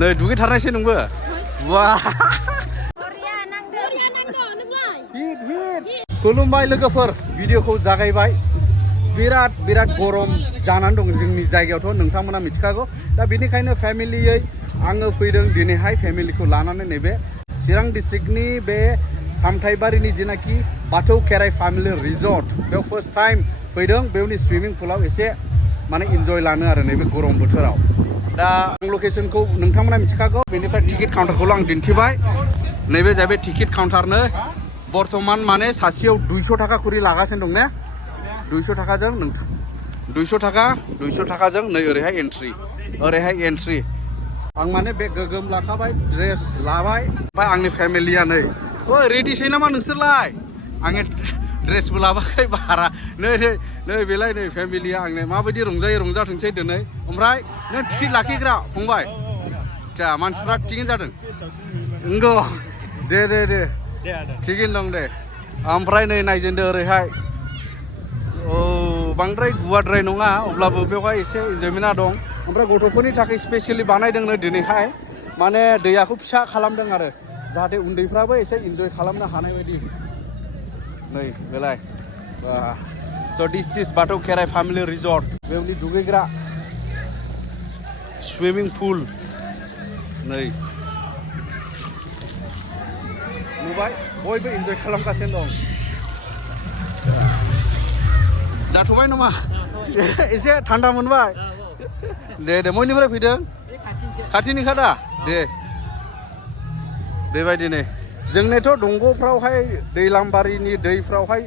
नै दुगैथारनायसै नोंबो वा खुलुमबाय लोगोफोर भिडिअखौ जागायबाय बिराद गरम जानानै दं जोंनि जायगायावथ' नोंथांमोना मिथिखागौ दा बेनिखायनो फेमिलियै आङो फैदों दिनैहाय फेमिलिखौ लानानै नैबे चिरां डिस्ट्रिक्टनि बे सामथाइबारिनि जेनाखि बाथौ खेराइ फेमिलि रिजर्ट बेयाव फार्स्ट टाइम फैदों बेवनि सुइमिं पुलाव एसे माने इन्जय लानो आरो नैबे गरम बोथोराव दा आं लकेसनखौ नोंथांमोना मिथिखागौ बेनिफ्राय टिकेट काउन्टारखौल' आं दिन्थिबाय नैबे जाहैबाय टिकेट काउन्टारनो बर्थमान माने सासेयाव 200 थाखा खरि लागासिनो दं ने 200 थाखाजों 200 थाखाजों नै ओरैहाय एन्ट्रि आं माने बे गोगोम लाखाबाय ड्रेस लाबाय ओमफ्राय आंनि फेमिलिया नै ओइ रेडिसै नामा नोंसोरलाय आङो ड्रेसबो लाबाखै बारा नै बेलाय नै फेमिलिया आंनो माबायदि रंजाथोंसै दिनै ओमफ्राय नों टिकेट लाखिग्रा फंबाय आदसा मानसिफ्रा थिगैनो जादों नंगौ दे थिगैनो दं दे ओमफ्राय नै नायजेनदो ओरैहाय औ बांद्राय गुवारद्राय नङा अब्लाबो बेवहाय एसे इन्जयमेन्टआ दं ओमफ्राय गथ'फोरनि थाखाय स्पेसियेलि बानायदोंनो दिनैहाय माने दैयाखौ फिसा खालामदों आरो जाहाथे उन्दैफ्राबो एसे इन्जय खालामनो हानाय बायदि नै बेलाय स' दिस इज बाथौ खेराइ फेमिलि रिजर्ट बेवनि दुगैग्रा सुइमिं पुल नै नुबाय बयबो इन्जय खालामगासिनो दं जाथ'बाय नामा एसे थान्दा मोनबाय दे बयनिफ्राय फैदों खाथिनिखा दा दे बेबायदिनो जोंनिथ' दंग'फ्रावहाय दैलामबारिनि दैफ्रावहाय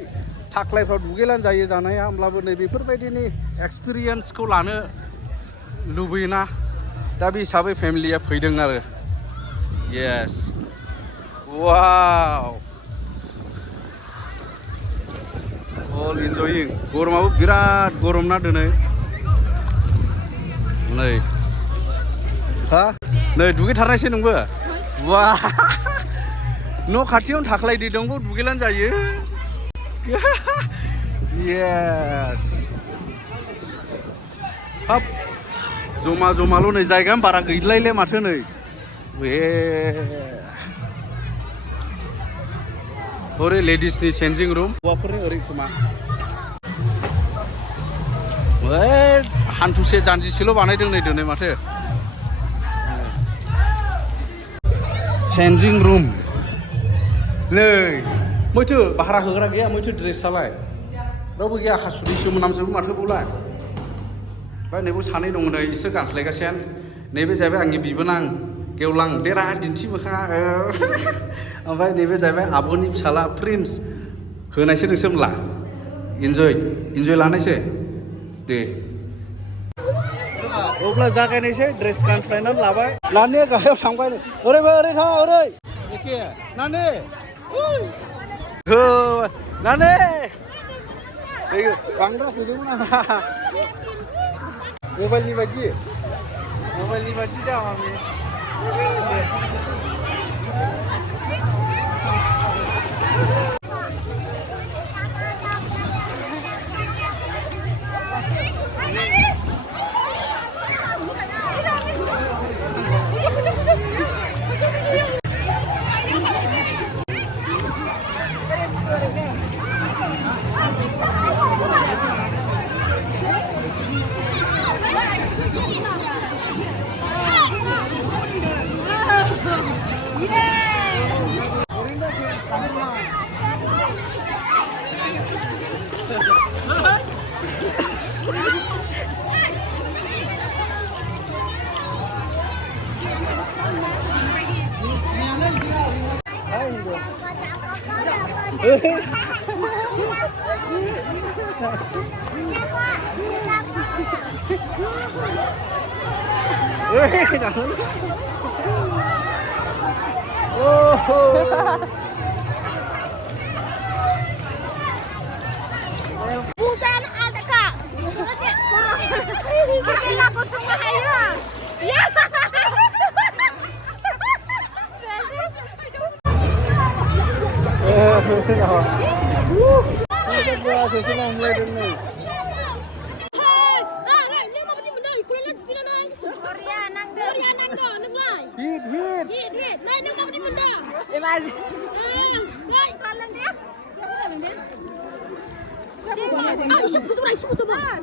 थाख्लायफ्राव दुगैलान जायो जानाया होमब्लाबो नै बेफोरबायदिनि एक्सपिरियेन्सखौ लानो लुबैयोना दा बे हिसाबै फेमिलिया फैदों आरो येस वाव अल इन्जयिं गरमाबो बिराद गरम ना दिनै नै दुगैथारनायसै नोंबो वा न' खाथियावनो थाख्लाय दै दंग' दुगैलान जायो येस हाब जमाल' नै जायगायानो बारा गैलायले माथो नै ओरै लेडिसनि चेन्जिं रुम हौवाफोरनि ओरै खोमा हान्थुसे जानजिसेल' बानायदों नै दिनै माथो चेन्जिं रुम नै मैथो भारा होग्रा गैया मैथो ड्रेसालाय रावबो गैया हासुदैसो मोनामजोबो माथो बावलाय ओमफ्राय नैबो सानै दङ नै इसोर गानस्लायगासिनो नैबे जाहैबाय आंनि बिबोनां गेवलां देरा दिन्थि मोखाङा ओमफ्राय नैबे जाहैबाय आब'नि फिसाला प्रिन्स होनायसो नोंसोर होनब्ला इन्जय लानायसो दे अब्ला जागायनायसै ड्रेस गानस्लायनानै लाबाय नानिया गाहायाव थांबाय ओरै एखे नानि नानि बांद्राय फैदोंमोन आंहा मबाइलनि बायदि दा आंनि Bukan ada kak. Aku semua ayo. Ya. Korea nang Hit, hit. Hit. Nay, nâng cao đi benda. Mas Nay, con lên đi. Ah, isip ko to, isip ko to ba?